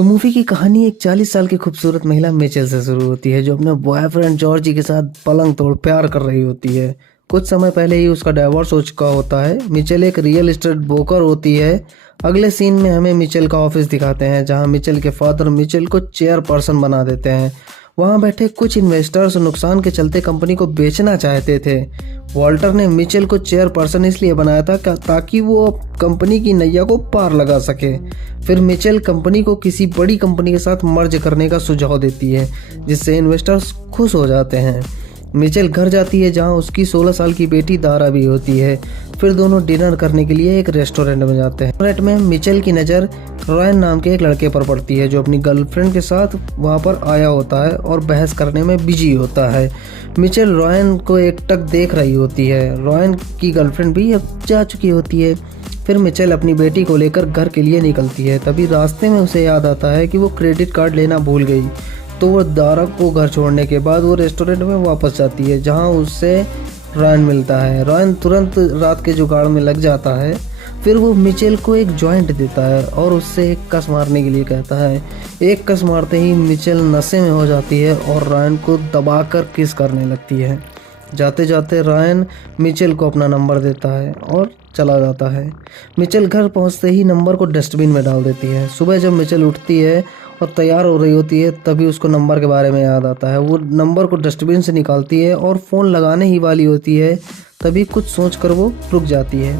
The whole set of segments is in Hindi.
तो मूवी की कहानी एक 40 साल की खूबसूरत महिला मिचेल से शुरू होती है जो अपने बॉयफ्रेंड जॉर्जी के साथ पलंग तोड़ प्यार कर रही होती है। कुछ समय पहले ही उसका डाइवोर्स हो चुका होता है। मिचेल एक रियल एस्टेट ब्रोकर होती है। अगले सीन में हमें मिचेल का ऑफिस दिखाते हैं जहां मिचेल के फादर मिचेल को चेयरपर्सन बना देते हैं। वहां बैठे कुछ इन्वेस्टर्स नुकसान के चलते कंपनी को बेचना चाहते थे। वॉल्टर ने मिचेल को चेयरपर्सन इसलिए बनाया था ताकि वो कंपनी की नैया को पार लगा सके। फिर मिचेल कंपनी को किसी बड़ी कंपनी के साथ मर्ज करने का सुझाव देती है जिससे इन्वेस्टर्स खुश हो जाते हैं। मिचेल घर जाती है जहां उसकी 16 साल की बेटी दारा भी होती है। फिर दोनों डिनर करने के लिए एक रेस्टोरेंट में जाते हैं। रेस्टोरेंट में मिचेल की नज़र रॉयन नाम के एक लड़के पर पड़ती है जो अपनी गर्लफ्रेंड के साथ वहां पर आया होता है और बहस करने में बिजी होता है। मिचेल रॉयन को एकटक देख रही होती है। रॉयन की गर्लफ्रेंड भी अब जा चुकी होती है। फिर मिचेल अपनी बेटी को लेकर घर के लिए निकलती है। तभी रास्ते में उसे याद आता है कि वो क्रेडिट कार्ड लेना भूल गई। तो वो दारा को घर छोड़ने के बाद वो रेस्टोरेंट में वापस जाती है जहां उससे रॉयन मिलता है। रॉयन तुरंत रात के जुगाड़ में लग जाता है। फिर वो मिचेल को एक जॉइंट देता है और उससे एक कस मारने के लिए कहता है। एक कस मारते ही मिचेल नशे में हो जाती है और रॉयन को दबाकर किस करने लगती है। जाते जाते रॉयन मिचेल को अपना नंबर देता है और चला जाता है। मिचेल घर पहुंचते ही नंबर को डस्टबिन में डाल देती है। सुबह जब मिचेल उठती है और तैयार हो रही होती है तभी उसको नंबर के बारे में याद आता है। वो नंबर को डस्टबिन से निकालती है और फ़ोन लगाने ही वाली होती है तभी कुछ सोचकर वो रुक जाती है।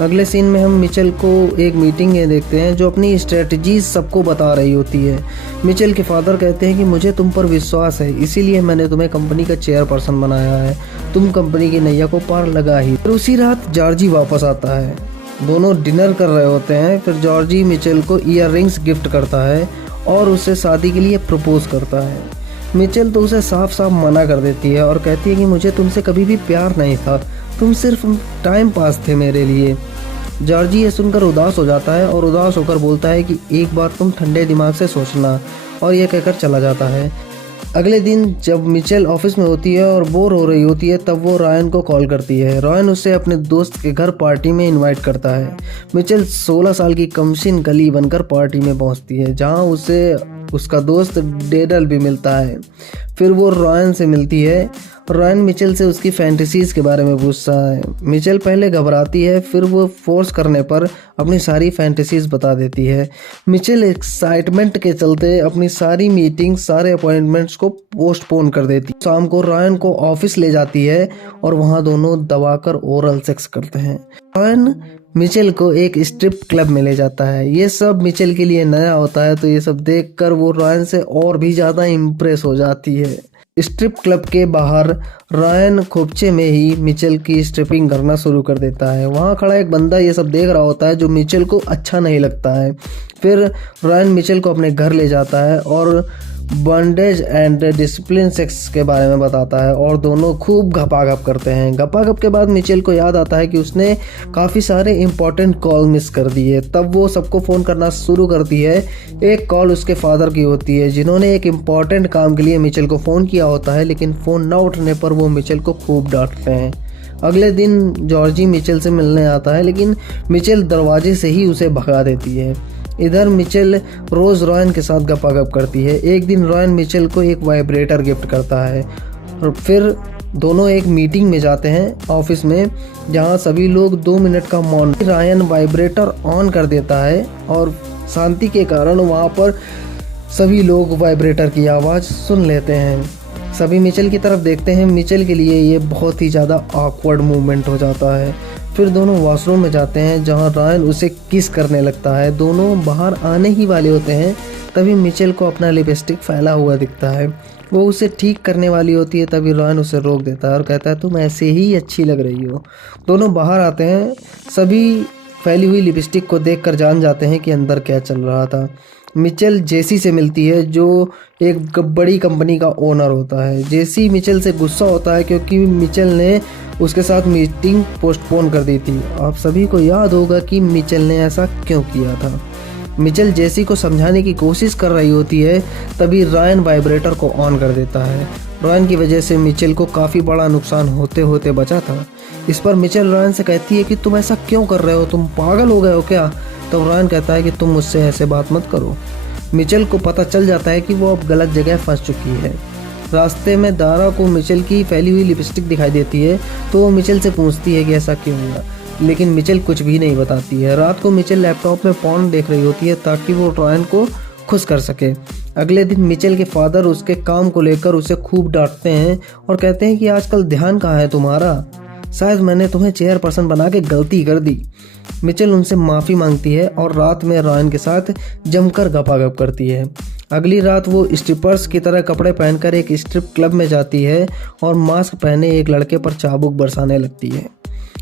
अगले सीन में हम मिचेल को एक मीटिंग में देखते हैं जो अपनी स्ट्रेटजीज सबको बता रही होती है। मिचेल के फादर कहते हैं कि मुझे तुम पर विश्वास है इसीलिए मैंने तुम्हें कंपनी का चेयरपर्सन बनाया है। तुम कंपनी की नैया को पार लगा ही। फिर उसी रात जॉर्जी वापस आता है। दोनों डिनर कर रहे होते हैं। फिर जॉर्जी मिचेल को ईयर रिंग्स गिफ्ट करता है और उसे शादी के लिए प्रपोज करता है। मिचेल तो उसे साफ साफ मना कर देती है और कहती है कि मुझे तुमसे कभी भी प्यार नहीं था, तुम सिर्फ टाइम पास थे मेरे लिए। जॉर्जी ये सुनकर उदास हो जाता है और उदास होकर बोलता है कि एक बार तुम ठंडे दिमाग से सोचना, और यह कहकर चला जाता है। अगले दिन जब मिचेल ऑफिस में होती है और बोर हो रही होती है तब वो रॉयन को कॉल करती है। रॉयन उसे अपने दोस्त के घर पार्टी में इनवाइट करता है। मिचेल 16 साल की कमसिन कली बनकर पार्टी में पहुंचती है जहां उसे उसका दोस्त डेडल भी मिलता है। फिर वो रॉयन से मिलती है। रॉयन मिचेल से उसकी फैंटेसीज के बारे में पूछता है। मिचेल पहले घबराती है फिर वो फोर्स करने पर अपनी सारी फैंटेसीज बता देती है। मिचेल एक्साइटमेंट के चलते अपनी सारी मीटिंग सारे अपॉइंटमेंट्स को पोस्टपोन कर देती है। शाम को रॉयन को ऑफिस ले जाती है और वहाँ दोनों दबाकर ओरल सेक्स करते हैं। रॉयन मिचेल को एक स्ट्रिप क्लब में ले जाता है। ये सब मिचेल के लिए नया होता है तो ये सब देखकर वो रॉयन से और भी ज़्यादा इम्प्रेस हो जाती है। स्ट्रिप क्लब के बाहर रॉयन खोपचे में ही मिचेल की स्ट्रिपिंग करना शुरू कर देता है। वहाँ खड़ा एक बंदा ये सब देख रहा होता है जो मिचेल को अच्छा नहीं लगता है। फिर रॉयन मिचेल को अपने घर ले जाता है और बॉन्डेज एंड डिसिप्लिन सेक्स के बारे में बताता है और दोनों खूब घपाघप करते हैं। घपाघप के बाद मिचेल को याद आता है कि उसने काफ़ी सारे इंपॉर्टेंट कॉल मिस कर दिए। तब वो सबको फ़ोन करना शुरू करती है। एक कॉल उसके फादर की होती है जिन्होंने एक इम्पॉर्टेंट काम के लिए मिचेल को फ़ोन किया होता है, लेकिन फ़ोन न उठने पर वो मिचेल को खूब डांटते हैं। अगले दिन जॉर्जी मिचेल से मिलने आता है लेकिन मिचेल दरवाजे से ही उसे भगा देती है। इधर मिचेल रोज़ रॉयन के साथ गपागप करती है। एक दिन रॉयन मिचेल को एक वाइब्रेटर गिफ्ट करता है और फिर दोनों एक मीटिंग में जाते हैं ऑफिस में जहां सभी लोग 2 मिनट का मौन। रॉयन वाइब्रेटर ऑन कर देता है और शांति के कारण वहां पर सभी लोग वाइब्रेटर की आवाज़ सुन लेते हैं। सभी मिचेल की तरफ देखते हैं। मिचेल के लिए ये बहुत ही ज़्यादा ऑकवर्ड मूवमेंट हो जाता है। फिर दोनों वॉशरूम में जाते हैं जहां रॉयन उसे किस करने लगता है। दोनों बाहर आने ही वाले होते हैं तभी मिचेल को अपना लिपस्टिक फैला हुआ दिखता है। वो उसे ठीक करने वाली होती है तभी रॉयन उसे रोक देता है और कहता है तुम ऐसे ही अच्छी लग रही हो। दोनों बाहर आते हैं। सभी फैली हुई लिपस्टिक को देखकर जान जाते हैं कि अंदर क्या चल रहा था। मिचेल जेसी से मिलती है जो एक बड़ी कंपनी का ओनर होता है। जेसी मिचेल से गुस्सा होता है क्योंकि मिचेल ने उसके साथ मीटिंग पोस्टपोन कर दी थी। आप सभी को याद होगा कि मिचेल ने ऐसा क्यों किया था। मिचेल जेसी को समझाने की कोशिश कर रही होती है तभी रॉयन वाइब्रेटर को ऑन कर देता है। रॉयन की वजह से मिचेल को काफ़ी बड़ा नुकसान होते होते बचा था। इस पर मिचेल रॉयन से कहती है कि तुम ऐसा क्यों कर रहे हो, तुम पागल हो गए हो क्या। तब रॉयन कहता है कि तुम मुझसे ऐसे बात मत करो। मिचेल को पता चल जाता है कि वो अब गलत जगह फंस चुकी है। रास्ते में दारा को मिचेल की फैली हुई लिपस्टिक दिखाई देती है तो वो मिचेल से पूछती है कि ऐसा क्यों हुआ, लेकिन मिचेल कुछ भी नहीं बताती है। रात को मिचेल लैपटॉप में पॉर्न देख रही होती है ताकि वो रायन को खुश कर सके। अगले दिन मिचेल के फादर उसके काम को लेकर उसे खूब डांटते हैं और कहते हैं कि आजकल ध्यान कहाँ है तुम्हारा, शायद मैंने तुम्हें चेयरपर्सन बना के गलती कर दी। मिचेल उनसे माफ़ी मांगती है और रात में रायन के साथ जमकर गपागप करती है। अगली रात वो स्ट्रिपर्स की तरह कपड़े पहनकर एक स्ट्रिप क्लब में जाती है और मास्क पहने एक लड़के पर चाबुक बरसाने लगती है।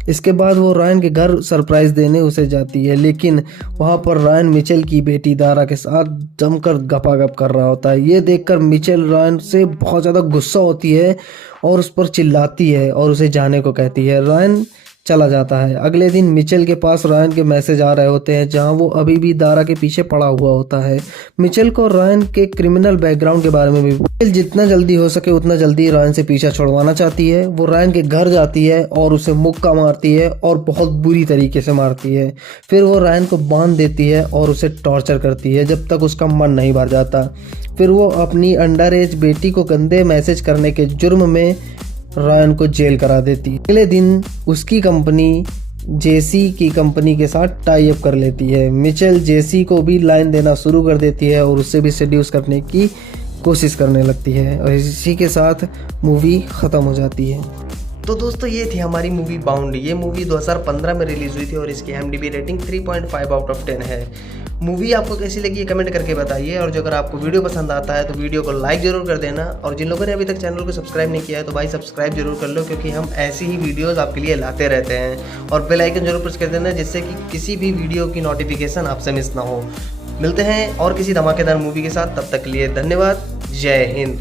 इसके बाद वो रायन के घर सरप्राइज देने उसे जाती है, लेकिन वहाँ पर रायन मिचेल की बेटी दारा के साथ जमकर गपागप कर रहा होता है। ये देखकर मिचेल रायन से बहुत ज़्यादा गुस्सा होती है और उस पर चिल्लाती है और उसे जाने को कहती है। रायन चला जाता है। अगले दिन मिचेल के पास रायन के मैसेज आ रहे होते हैं जहां वो अभी भी दारा के पीछे पड़ा हुआ होता है। मिचेल को रायन के क्रिमिनल बैकग्राउंड के बारे में भी मिचेल जितना जल्दी हो सके उतना जल्दी रायन से पीछा छुड़वाना चाहती है। वो रायन के घर जाती है और उसे मुक्का मारती है और बहुत बुरी तरीके से मारती है। फिर वो रायन को बांध देती है और उसे टॉर्चर करती है जब तक उसका मन नहीं भर जाता। फिर वो अपनी अंडर एज बेटी को गंदे मैसेज करने के जुर्म में रायन को जेल करा देती है। अगले दिन उसकी कंपनी जेसी की कंपनी के साथ टाई अप कर लेती है। मिचेल जेसी को भी लाइन देना शुरू कर देती है और उससे भी सेड्यूस करने की कोशिश करने लगती है और इसी के साथ मूवी ख़त्म हो जाती है। तो दोस्तों ये थी हमारी मूवी बाउंड। ये मूवी 2015 में रिलीज़ हुई थी और इसकी IMDb रेटिंग 3.5 आउट ऑफ 10 है। मूवी आपको कैसी लगी कमेंट करके बताइए और जो अगर आपको वीडियो पसंद आता है तो वीडियो को लाइक ज़रूर कर देना और जिन लोगों ने अभी तक चैनल को सब्सक्राइब नहीं किया है तो भाई सब्सक्राइब जरूर कर लो, क्योंकि हम ऐसी ही वीडियोस आपके लिए लाते रहते हैं। और बेल आइकन जरूर प्रेस कर देना जिससे कि किसी भी वीडियो की नोटिफिकेशन आपसे मिस ना हो। मिलते हैं और किसी धमाकेदार मूवी के साथ, तब तक के लिए धन्यवाद। जय हिंद।